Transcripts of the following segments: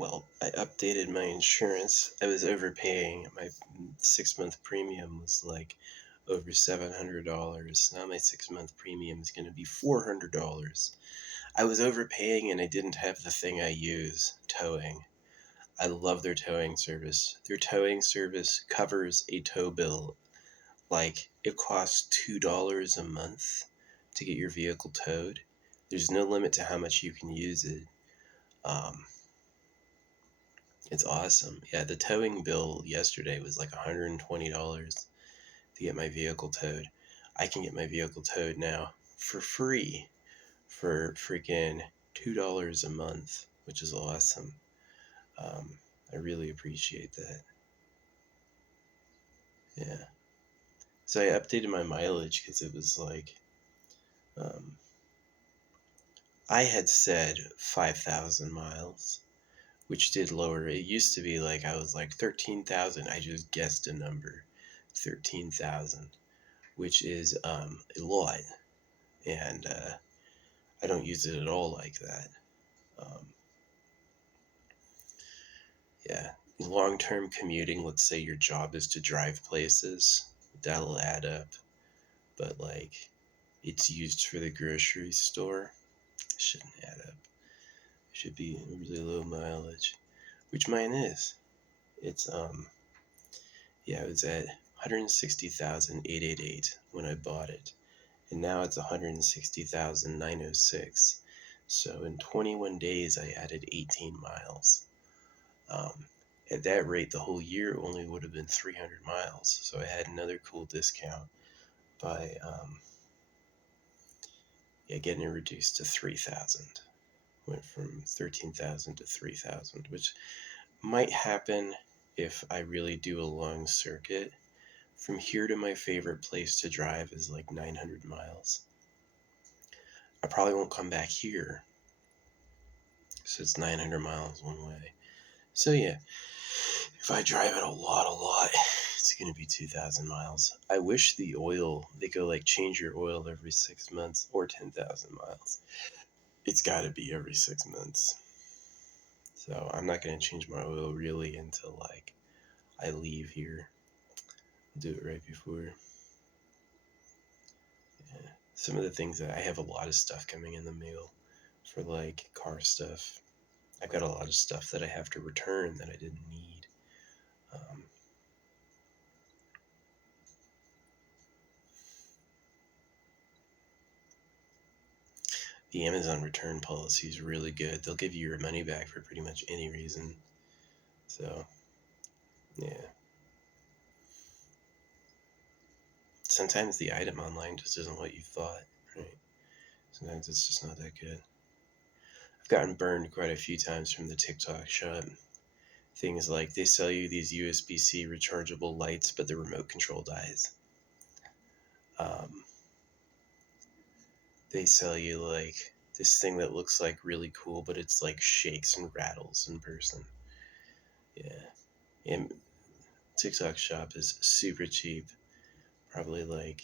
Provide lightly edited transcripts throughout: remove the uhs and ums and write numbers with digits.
Well, I updated my insurance. I was overpaying. My 6-month premium was like over $700. Now my 6-month premium is going to be $400. I was overpaying and I didn't have the thing I use, towing. I love their towing service. Their towing service covers a tow bill. Like, it costs $2 a month to get your vehicle towed. There's no limit to how much you can use it. Um, it's awesome. Yeah, the towing bill yesterday was like $120 to get my vehicle towed. I can get my vehicle towed now for free for freaking $2 a month, which is awesome. I really appreciate that. Yeah. So I updated my mileage because it was like, um, I had said 5,000 miles, which did lower. It used to be like I was like 13,000. I just guessed a number, 13,000, which is a lot, and I don't use it at all like that. Um, yeah, long-term commuting. Let's say your job is to drive places, that'll add up. But like, it's used for the grocery store. It shouldn't add up. It should be really low mileage, which mine is. It's yeah, it was at 160,888 when I bought it, and now it's 160,906. So in 21 days, I added 18 miles. Um, at that rate, the whole year only would have been 300 miles. So I had another cool discount by getting it reduced to 3,000. Went from 13,000 to 3,000, which might happen if I really do a long circuit. From here to my favorite place to drive is like 900 miles. I probably won't come back here. So it's 900 miles one way. So yeah, if I drive it a lot, it's going to be 2,000 miles. I wish the oil, they go like change your oil every 6 months or 10,000 miles. It's got to be every 6 months. So I'm not going to change my oil really until like I leave here. I'll do it right before. Yeah. Some of the things that I have a lot of stuff coming in the mail for like car stuff. I've got a lot of stuff that I have to return that I didn't need. The Amazon return policy is really good. They'll give you your money back for pretty much any reason. So, yeah. Sometimes the item online just isn't what you thought, right? Sometimes it's just not that good. I've gotten burned quite a few times from the TikTok shop. Things like they sell you these USB-C rechargeable lights, but the remote control dies. They sell you like this thing that looks like really cool, but it's like shakes and rattles in person. Yeah. And TikTok shop is super cheap. Probably like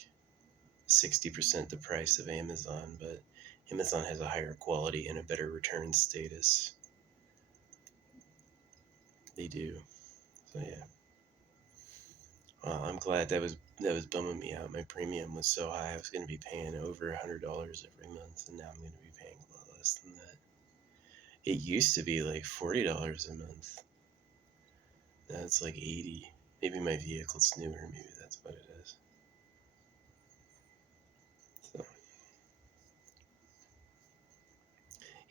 60% the price of Amazon, but Amazon has a higher quality and a better return status. They do. So yeah. Well, I'm glad that was bumming me out. My premium was so high. I was going to be paying over $100 every month, and now I'm going to be paying a lot less than that. It used to be like $40 a month. Now it's like 80. Maybe my vehicle's newer. Maybe that's what it is. So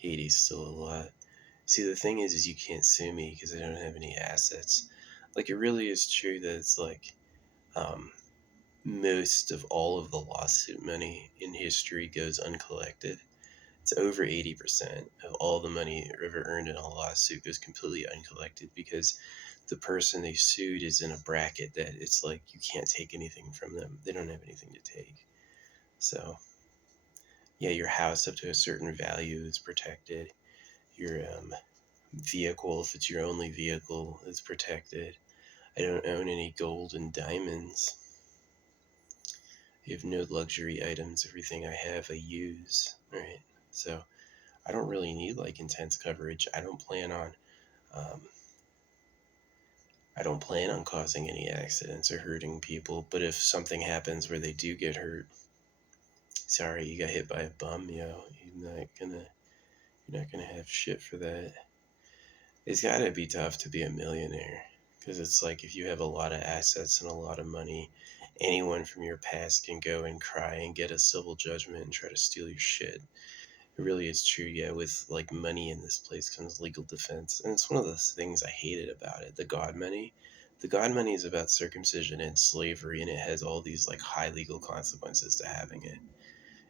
80 is still a lot. See, the thing is you can't sue me because I don't have any assets. Like, it really is true that it's like most of all of the lawsuit money in history goes uncollected. It's over 80% of all the money ever earned in a lawsuit goes completely uncollected because the person they sued is in a bracket that it's like you can't take anything from them. They don't have anything to take. So, yeah, your house up to a certain value is protected. Your vehicle, if it's your only vehicle, is protected. I don't own any gold and diamonds. I have no luxury items. Everything I have, I use. Right? So I don't really need like intense coverage. I don't plan on Um, I don't plan on causing any accidents or hurting people, but if something happens where they do get hurt, sorry, you got hit by a bum, you're not gonna have shit for that. It's gotta be tough to be a millionaire, because it's like if you have a lot of assets and a lot of money, anyone from your past can go and cry and get a civil judgment and try to steal your shit. It really is true, yeah. With like money in this place comes legal defense, and it's one of those things I hated about it. The God money, is about circumcision and slavery, and it has all these like high legal consequences to having it.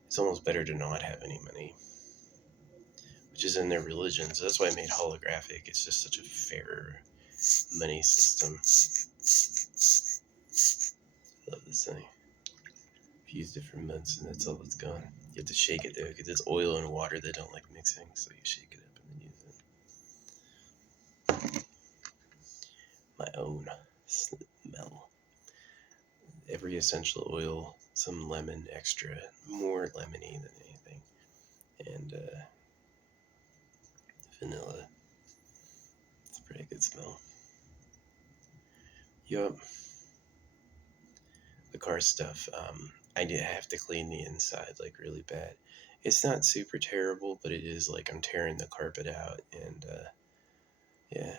It's almost better to not have any money, which is in their religion. So that's why I made holographic. It's just such a fairer money system. I love this thing. I've used it for months, and that's all it's gone. You have to shake it though, because it's oil and water that don't like mixing. So you shake it up and then use it. My own smell. Every essential oil, some lemon extra, more lemony than anything, and vanilla. It's a pretty good smell. Yup. The car stuff, I did have to clean the inside like really bad. It's not super terrible, but it is like I'm tearing the carpet out, and yeah,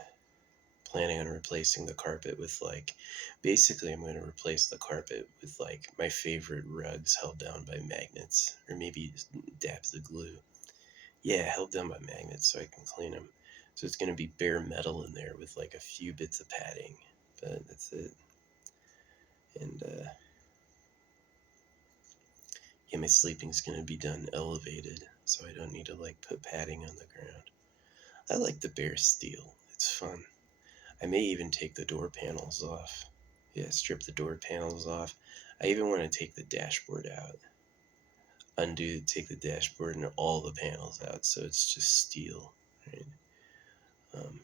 planning on replacing the carpet with like, basically I'm going to replace the carpet with like my favorite rugs held down by magnets, or maybe dabs of glue. Yeah, held down by magnets so I can clean them. So it's going to be bare metal in there with like a few bits of padding, but that's it. And yeah, my sleeping's going to be done elevated, so I don't need to like put padding on the ground. I like the bare steel. It's fun. I may even take the door panels off. Yeah, strip the door panels off. I even want to take the dashboard out. Take the dashboard and all the panels out, so it's just steel. Right? Um,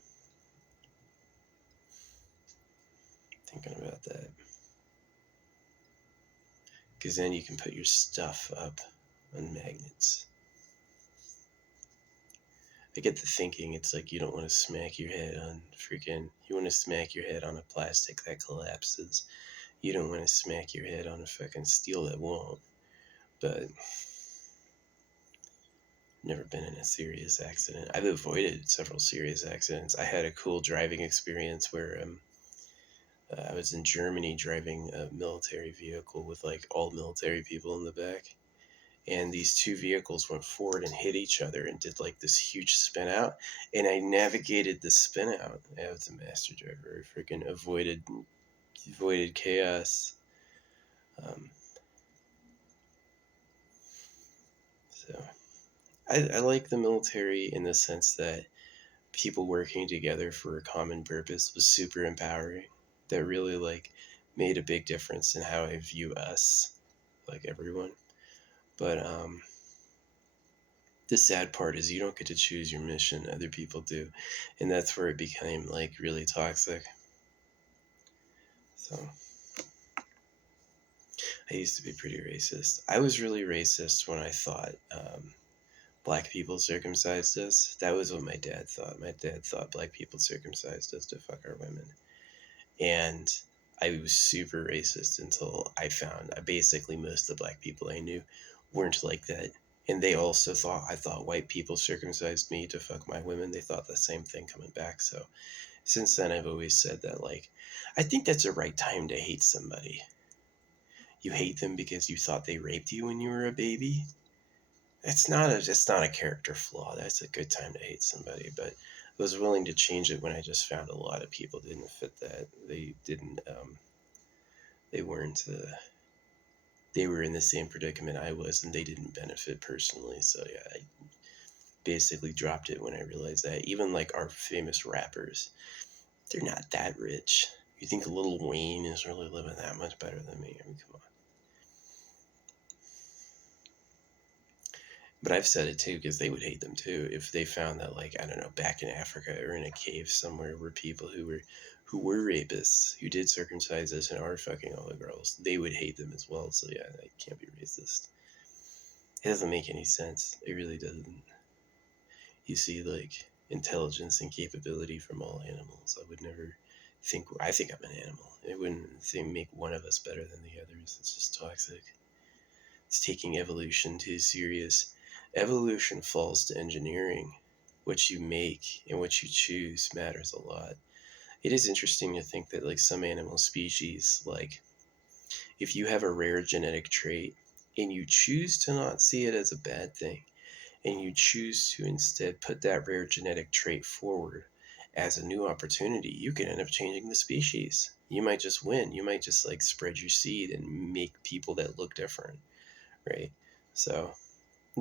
Thinking about that. Because then you can put your stuff up on magnets. I get the thinking, it's like you don't want to smack your head on you want to smack your head on a plastic that collapses. You don't want to smack your head on a fucking steel that won't. But never been in a serious accident. I've avoided several serious accidents. I had a cool driving experience where I was in Germany driving a military vehicle with like all military people in the back. And these two vehicles went forward and hit each other and did like this huge spin out. And I navigated the spin out. I was a master driver. I freaking avoided chaos. So I like the military in the sense that people working together for a common purpose was super empowering. That really like made a big difference in how I view us, like everyone. But the sad part is you don't get to choose your mission, other people do, and that's where it became like really toxic. So I used to be pretty racist. I was really racist when I thought black people circumcised us. That was what my dad thought. My dad thought black people circumcised us to fuck our women. And I was super racist until I found basically most of the black people I knew weren't like that. And they also thought I thought white people circumcised me to fuck my women. They thought the same thing coming back. So since then, I've always said that, like, I think that's a right time to hate somebody. You hate them because you thought they raped you when you were a baby. That's not a character flaw. That's a good time to hate somebody. But I was willing to change it when I just found a lot of people didn't fit that. They didn't. They weren't. They were in the same predicament I was, and they didn't benefit personally. So yeah, I basically dropped it when I realized that. Even like our famous rappers, they're not that rich. You think Lil Wayne is really living that much better than me? I mean, come on. But I've said it too because they would hate them too if they found that, like, I don't know, back in Africa or in a cave somewhere were people who were rapists, who did circumcise us and are fucking all the girls. They would hate them as well. So yeah, I can't be racist. It doesn't make any sense. It really doesn't. You see, like, intelligence and capability from all animals. I would never I think I'm an animal. It wouldn't make one of us better than the others. It's just toxic. It's taking evolution too serious. Evolution falls to engineering. What you make and what you choose matters a lot. It is interesting to think that like some animal species, like if you have a rare genetic trait and you choose to not see it as a bad thing, and you choose to instead put that rare genetic trait forward as a new opportunity, you can end up changing the species. You might just win. You might just like spread your seed and make people that look different, right? So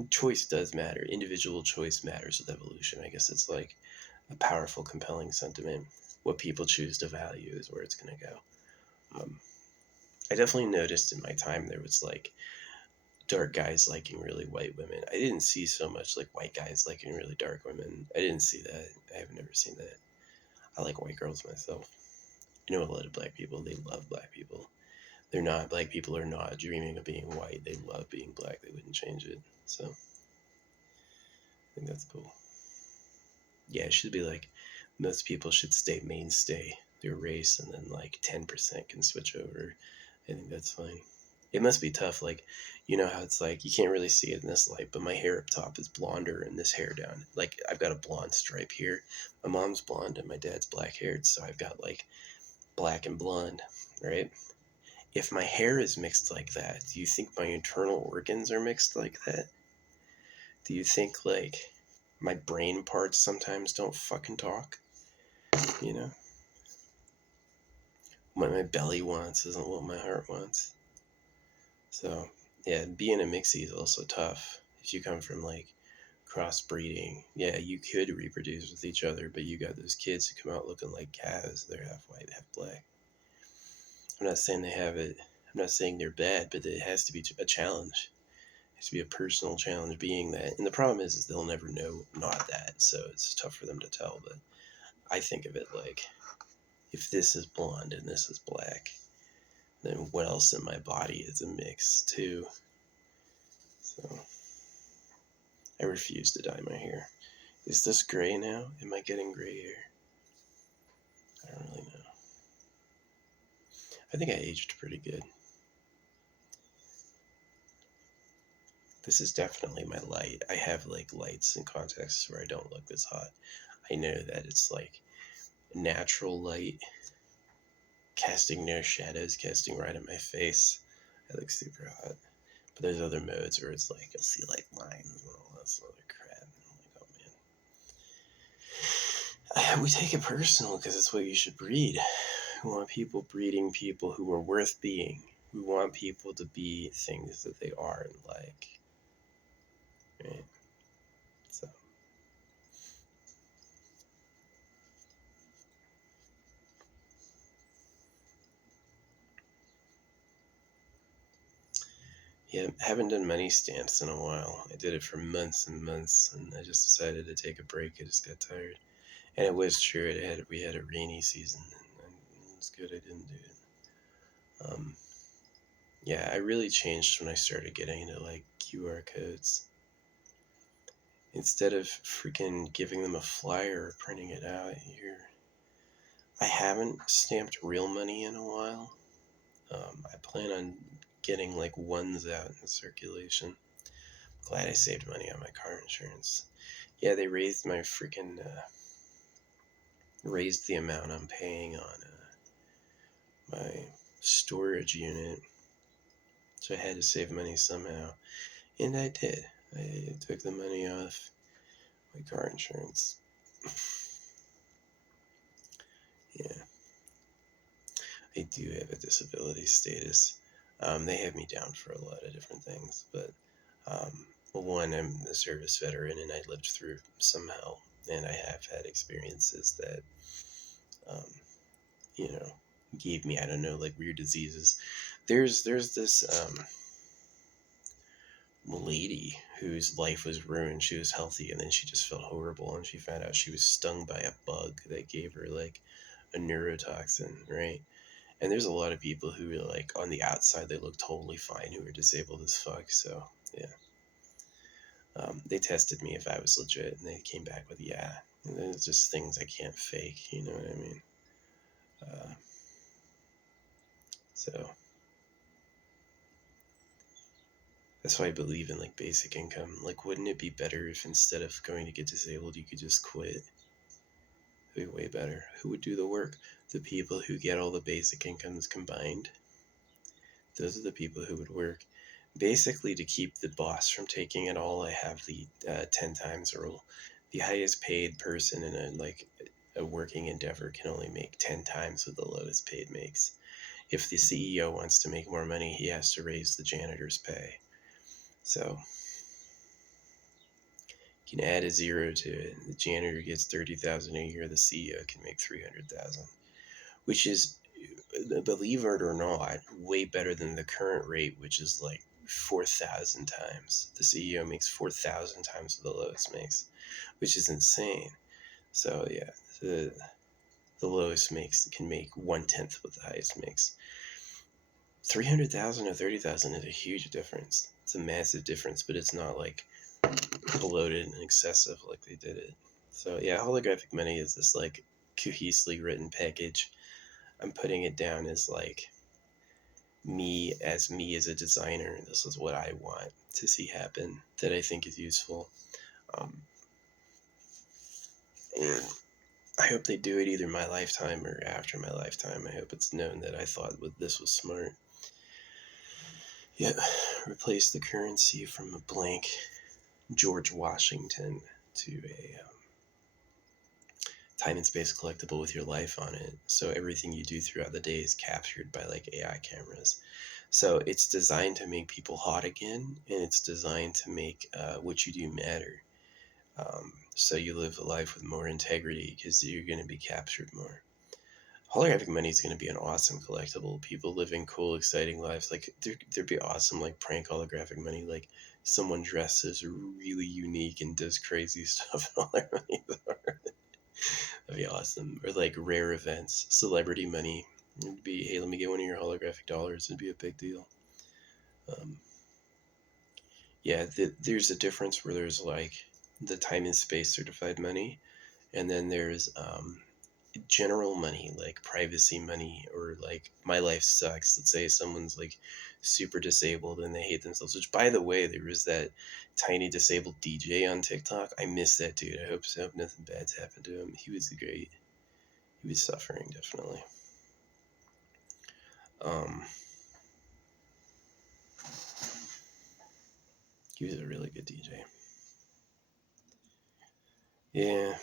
choice does matter. Individual choice matters with evolution. I guess it's like a powerful, compelling sentiment. What people choose to value is where it's going to go. I definitely noticed in my time there was like dark guys liking really white women. I didn't see so much like white guys liking really dark women. I didn't see that. I have never seen that. I like white girls myself. I know a lot of black people. They love black people. They're not, black people are not dreaming of being white. They love being black. They wouldn't change it. So I think that's cool. Yeah, it should be like most people should stay mainstay their race, and then like 10% can switch over. I think that's fine. It must be tough. Like, you know how it's like, you can't really see it in this light, but my hair up top is blonder and this hair down. Like, I've got a blonde stripe here. My mom's blonde and my dad's black haired, so I've got like black and blonde, right? If my hair is mixed like that, do you think my internal organs are mixed like that? Do you think like my brain parts sometimes don't fucking talk? You know? What my belly wants isn't what my heart wants. So, yeah, being a mixie is also tough. If you come from like crossbreeding, yeah, you could reproduce with each other, but you got those kids who come out looking like cows. They're half white, half black. I'm not saying they have it. I'm not saying they're bad, but it has to be a challenge. It has to be a personal challenge being that. And the problem is they'll never know not that, so it's tough for them to tell. But I think of it like, if this is blonde and this is black, then what else in my body is a mix too? So I refuse to dye my hair. Is this gray now? Am I getting gray hair? I don't really know. I think I aged pretty good. This is definitely my light. I have like lights and contexts where I don't look this hot. I know that it's like natural light, casting no shadows, casting right in my face. I look super hot. But there's other modes where it's like, you'll see like lines and all that sort of crap. And I'm like, oh man. We take it personal because it's what you should breed. We want people breeding people who are worth being. We want people to be things that they are and like. Right? So. Yeah, I haven't done money stamps in a while. I did it for months and months, and I just decided to take a break. I just got tired. And it was true. We had a rainy season, and it was good I didn't do it. Yeah, I really changed when I started getting into like QR codes. Instead of freaking giving them a flyer or printing it out, I haven't stamped real money in a while. I plan on getting like ones out in circulation. Glad I saved money on my car insurance. Yeah, they raised my freaking raised the amount I'm paying on my storage unit, so I had to save money somehow, and I did. I took the money off my car insurance. Yeah, I do have a disability status. They have me down for a lot of different things, but one, I'm a service veteran, and I lived through some hell, and I have had experiences that, um, you know, gave me, I don't know, like weird diseases. There's this lady whose life was ruined. She was healthy, and then she just felt horrible, and she found out she was stung by a bug that gave her like a neurotoxin, right? And there's a lot of people who are like, on the outside they look totally fine, who are disabled as fuck. So yeah, they tested me if I was legit, and they came back with yeah. And then it's just things I can't fake, you know what I mean? Uh, so that's why I believe in like basic income. Like, wouldn't it be better if instead of going to get disabled, you could just quit? It'd be way better. Who would do the work? The people who get all the basic incomes combined. Those are the people who would work. Basically, to keep the boss from taking it all, I have the 10 times rule. The highest paid person in a working endeavor can only make 10 times what the lowest paid makes. If the CEO wants to make more money, he has to raise the janitor's pay. So you can add a zero to it. The janitor gets 30,000 a year. The CEO can make 300,000, which is, believe it or not, way better than the current rate, which is like 4,000 times. The CEO makes 4,000 times what the lowest makes, which is insane. So yeah, the lowest can make 1/10 what the highest makes. 300,000 or 30,000 is a huge difference. It's a massive difference, but it's not like bloated and excessive like they did it. So yeah, holographic money is this like cohesively written package. I'm putting it down as like me as a designer. This is what I want to see happen that I think is useful. And I hope they do it either my lifetime or after my lifetime. I hope it's known that I thought this was smart. Yeah, replace the currency from a blank George Washington to a time and space collectible with your life on it. So everything you do throughout the day is captured by like AI cameras. So it's designed to make people hot again, and it's designed to make what you do matter. So you live a life with more integrity because you're going to be captured more. Holographic money is going to be an awesome collectible. People living cool, exciting lives. Like there'd be awesome like prank holographic money. Like someone dresses really unique and does crazy stuff, and all their money. That'd be awesome. Or like rare events, celebrity money. It'd be, hey, let me get one of your holographic dollars. It'd be a big deal. Um, yeah, there's a difference where there's like the time and space certified money, and then there's general money, like privacy money, or like my life sucks. Let's say someone's like super disabled and they hate themselves, which by the way, there was that tiny disabled DJ on TikTok. I miss that dude. I hope nothing bad's happened to him. He was great. He was suffering, definitely. Um, he was a really good DJ. Yeah,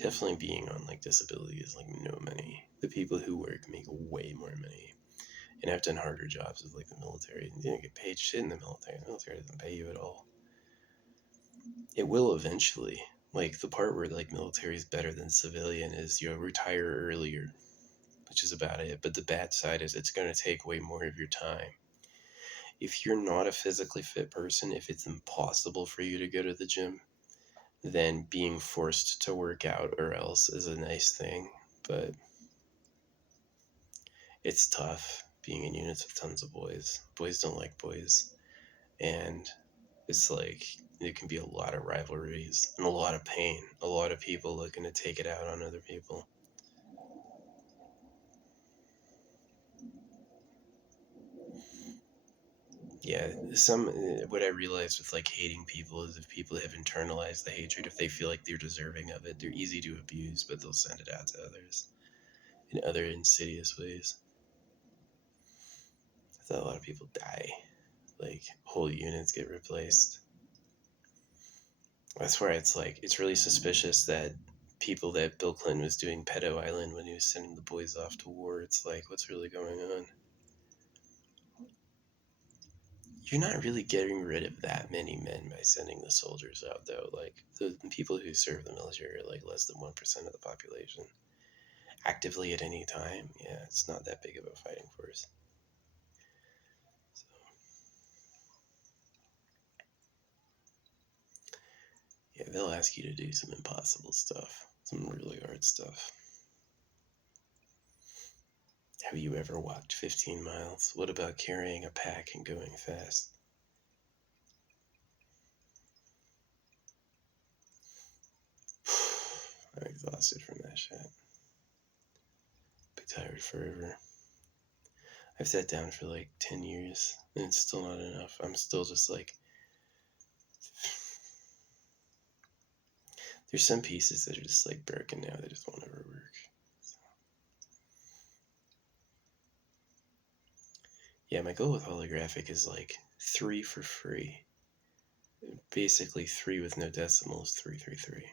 definitely being on like disability is like no money. The people who work make way more money and have done harder jobs with like the military. You didn't get paid shit in the military. The military doesn't pay you at all. It will eventually. Like the part where like military is better than civilian is you retire earlier, which is about it. But the bad side is it's going to take way more of your time. If you're not a physically fit person, if it's impossible for you to go to the gym, then being forced to work out or else is a nice thing. But it's tough being in units with tons of boys. Boys don't like boys. And it's like there can be a lot of rivalries and a lot of pain. A lot of people looking to take it out on other people. Yeah, what I realized with like hating people is if people have internalized the hatred, if they feel like they're deserving of it, they're easy to abuse, but they'll send it out to others in other insidious ways. I thought a lot of people die, like whole units get replaced. That's where it's like it's really suspicious that people that Bill Clinton was doing pedo island when he was sending the boys off to war. It's like what's really going on? You're not really getting rid of that many men by sending the soldiers out, though. Like the people who serve the military are like less than 1% of the population actively at any time. Yeah, it's not that big of a fighting force. So, yeah, they'll ask you to do some impossible stuff, some really hard stuff. Have you ever walked 15 miles? What about carrying a pack and going fast? I'm exhausted from that shit. Be tired forever. I've sat down for like 10 years and it's still not enough. I'm still just like, there's some pieces that are just like broken now. They just won't ever work. Yeah, my goal with holographic is like 3 for free. Basically 3 with no decimals, 333.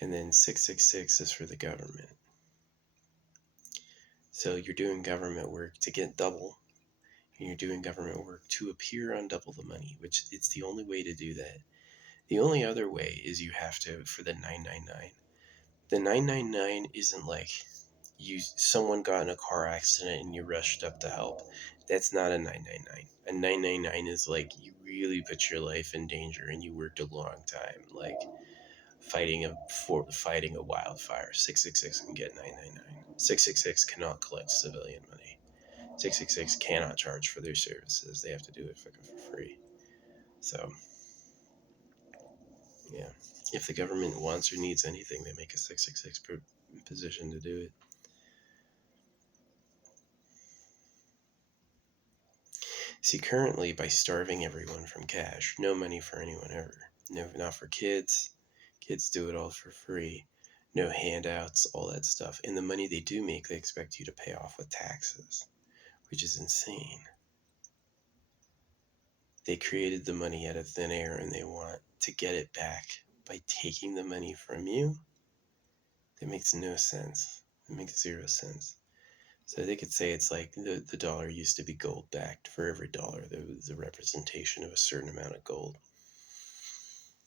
And then 666 is for the government. So you're doing government work to get double, and you're doing government work to appear on double the money, which it's the only way to do that. The only other way is you have to, for the 999. The 999 isn't like someone got in a car accident and you rushed up to help. That's not a 999. A 999 is like you really put your life in danger and you worked a long time, like fighting a wildfire. 666 can get 999. 666 cannot collect civilian money. 666 cannot charge for their services. They have to do it fucking for free. So, yeah. If the government wants or needs anything, they make a 666 position to do it. See, currently, by starving everyone from cash, no money for anyone ever. No, not for kids. Kids do it all for free. No handouts, all that stuff. And the money they do make, they expect you to pay off with taxes, which is insane. They created the money out of thin air and they want to get it back by taking the money from you. That makes no sense. It makes zero sense. So they could say it's like the dollar used to be gold backed. For every dollar, there was a representation of a certain amount of gold.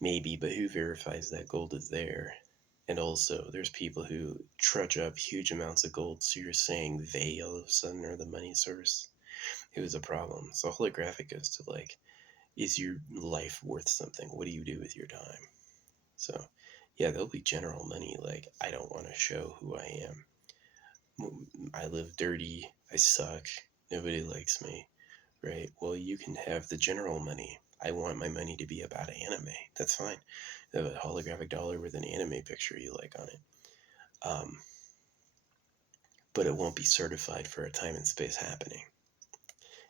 Maybe, but who verifies that gold is there? And also, there's people who trudge up huge amounts of gold, so you're saying they all of a sudden are the money source. It was a problem. So holographic goes to like, is your life worth something? What do you do with your time? So, yeah, there'll be general money like, I don't want to show who I am. I live dirty. I suck. Nobody likes me. Right? Well, you can have the general money. I want my money to be about anime. That's fine. Have a holographic dollar with an anime picture you like on it. But it won't be certified for a time and space happening.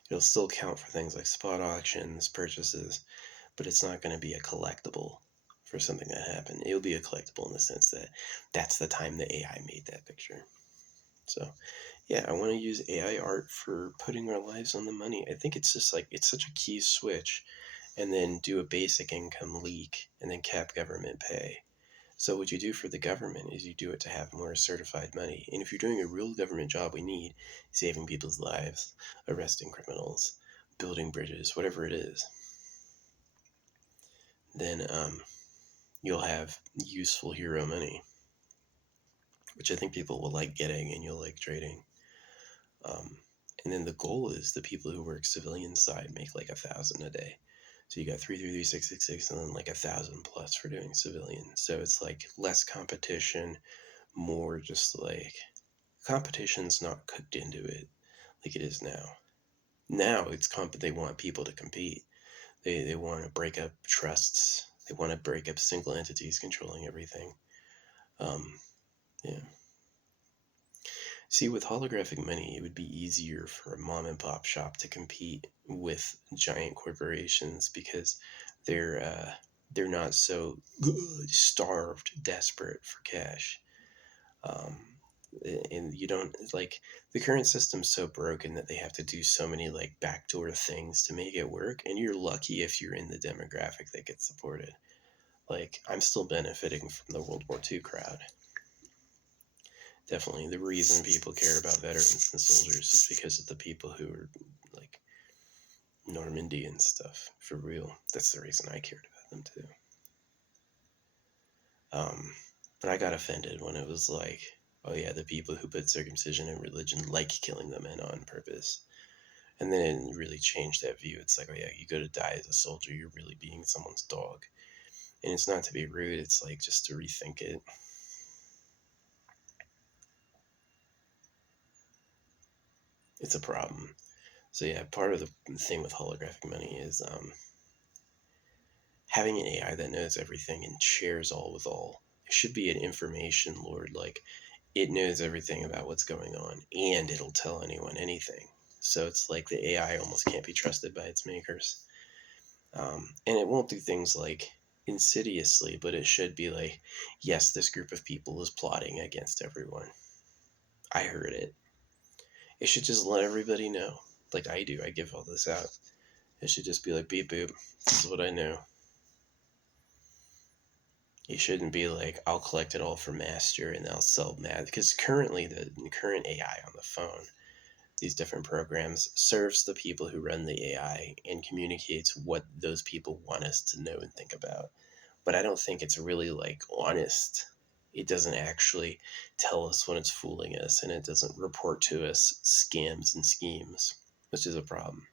It'll still count for things like spot auctions, purchases, but it's not going to be a collectible for something that happened. It'll be a collectible in the sense that that's the time the AI made that picture. So, yeah, I want to use AI art for putting our lives on the money. I think it's just like, it's such a key switch. And then do a basic income leak and then cap government pay. So what you do for the government is you do it to have more certified money. And if you're doing a real government job, we need saving people's lives, arresting criminals, building bridges, whatever it is. Then you'll have useful hero money, which I think people will like getting and you'll like trading. And then the goal is the people who work civilian side make like 1,000 a day. So you got 333,666 and then like 1,000 plus for doing civilian. So it's like less competition, more just like competition's not cooked into it like it is now. Now it's they want people to compete. They want to break up trusts. They want to break up single entities controlling everything. Yeah. See, with holographic money, it would be easier for a mom and pop shop to compete with giant corporations because they're not so starved, desperate for cash. And you don't like the current system's so broken that they have to do so many like backdoor things to make it work. And you're lucky if you're in the demographic that gets supported. Like I'm still benefiting from the World War II crowd. Definitely the reason people care about veterans and soldiers is because of the people who are like Normandy and stuff. For real. That's the reason I cared about them too. But I got offended when it was like, oh yeah, the people who put circumcision and religion like killing the men on purpose. And then it really changed that view. It's like, oh yeah, you go to die as a soldier, you're really being someone's dog. And it's not to be rude, it's like just to rethink it. It's a problem. So yeah, part of the thing with holographic money is having an AI that knows everything and shares all with all. It should be an information lord, like it knows everything about what's going on and it'll tell anyone anything. So it's like the AI almost can't be trusted by its makers. And it won't do things like insidiously, but it should be like, yes, this group of people is plotting against everyone. I heard it. It should just let everybody know, like I do. I give all this out. It should just be like, beep boop. This is what I know. It shouldn't be like, I'll collect it all for master and I'll sell mad. Because currently, the current AI on the phone, these different programs, serves the people who run the AI and communicates what those people want us to know and think about. But I don't think it's really like honest. It doesn't actually tell us when it's fooling us, and it doesn't report to us scams and schemes, which is a problem.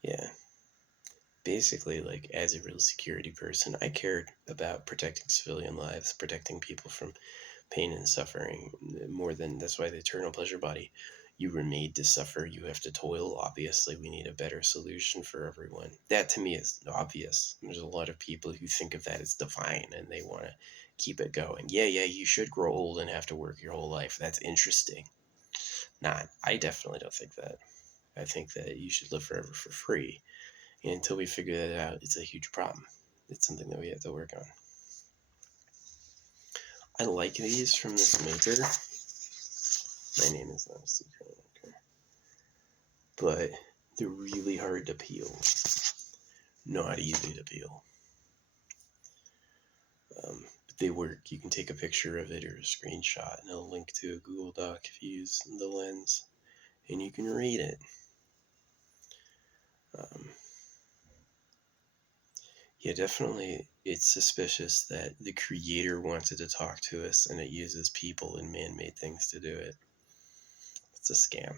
Yeah. Basically, like as a real security person, I cared about protecting civilian lives, protecting people from pain and suffering more than that's why the eternal pleasure body. You were made to suffer, you have to toil. Obviously, we need a better solution for everyone. That to me is obvious. There's a lot of people who think of that as divine and they want to keep it going. Yeah, yeah, you should grow old and have to work your whole life. That's interesting. Not, I definitely don't think that. I think that you should live forever for free. And until we figure that out, it's a huge problem. It's something that we have to work on. I like these from this maker. My name is not a secret, okay. But they're really hard to peel. Not easy to peel. But they work. You can take a picture of it or a screenshot, and it'll link to a Google Doc if you use the lens, and you can read it. Um, yeah, definitely. It's suspicious that the creator wanted to talk to us, and it uses people and man-made things to do it. It's a scam.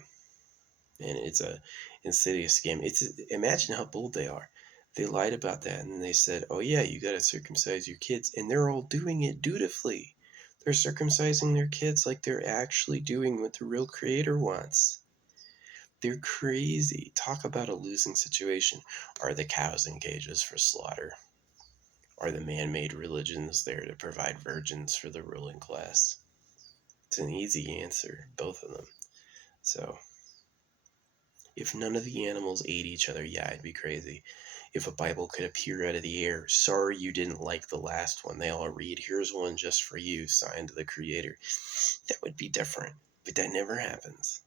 And it's a insidious scam. It's imagine how bold they are. They lied about that and they said, "Oh yeah, you got to circumcise your kids," and they're all doing it dutifully. They're circumcising their kids like they're actually doing what the real creator wants. They're crazy. Talk about a losing situation. Are the cows in cages for slaughter? Are the man-made religions there to provide virgins for the ruling class? It's an easy answer, both of them. So if none of the animals ate each other, yeah, I'd be crazy. If a Bible could appear out of the air, sorry you didn't like the last one. They all read, here's one just for you, signed the Creator. That would be different, but that never happens.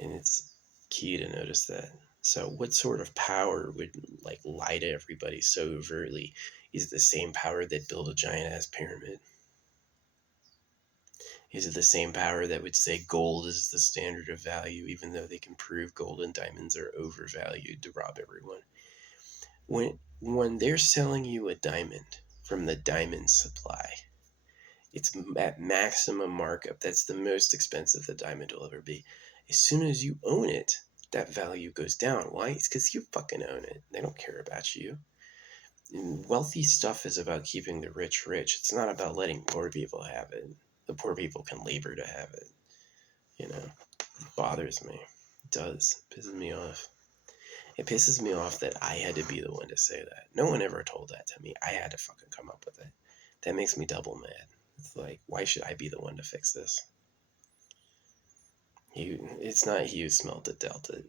And it's key to notice that. So, what sort of power would like lie to everybody so overtly? Is it the same power that built a giant ass pyramid? Is it the same power that would say gold is the standard of value, even though they can prove gold and diamonds are overvalued to rob everyone? When they're selling you a diamond from the diamond supply, it's at maximum markup. That's the most expensive the diamond will ever be. As soon as you own it, that value goes down. Why? It's because you fucking own it. They don't care about you. And wealthy stuff is about keeping the rich rich. It's not about letting poor people have it. The poor people can labor to have it. You know, it bothers me. It does. It pisses me off. It pisses me off that I had to be the one to say that. No one ever told that to me. I had to fucking come up with it. That makes me double mad. It's like, why should I be the one to fix this? It's not he who smelt it, dealt it.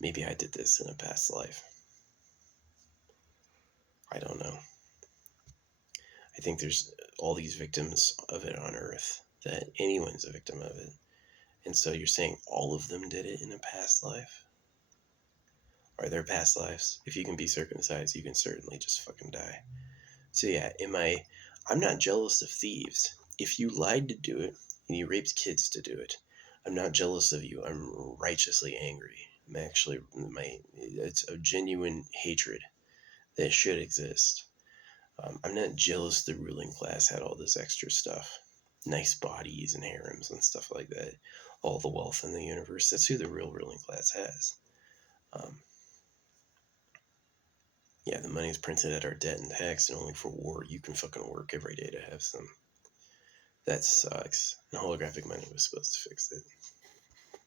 Maybe I did this in a past life. I don't know. I think there's all these victims of it on Earth, that anyone's a victim of it. And so you're saying all of them did it in a past life? Are there past lives? If you can be circumcised, you can certainly just fucking die. So yeah, I'm not jealous of thieves. If you lied to do it and you raped kids to do it, I'm not jealous of you. I'm righteously angry. It's a genuine hatred that should exist. I'm not jealous the ruling class had all this extra stuff. nice bodies and harems and stuff like that. All the wealth in the universe. That's who the real ruling class has. Um, yeah, the money is printed at our debt and taxed, and only for war. You can fucking work every day to have some. That sucks. And holographic money was supposed to fix it.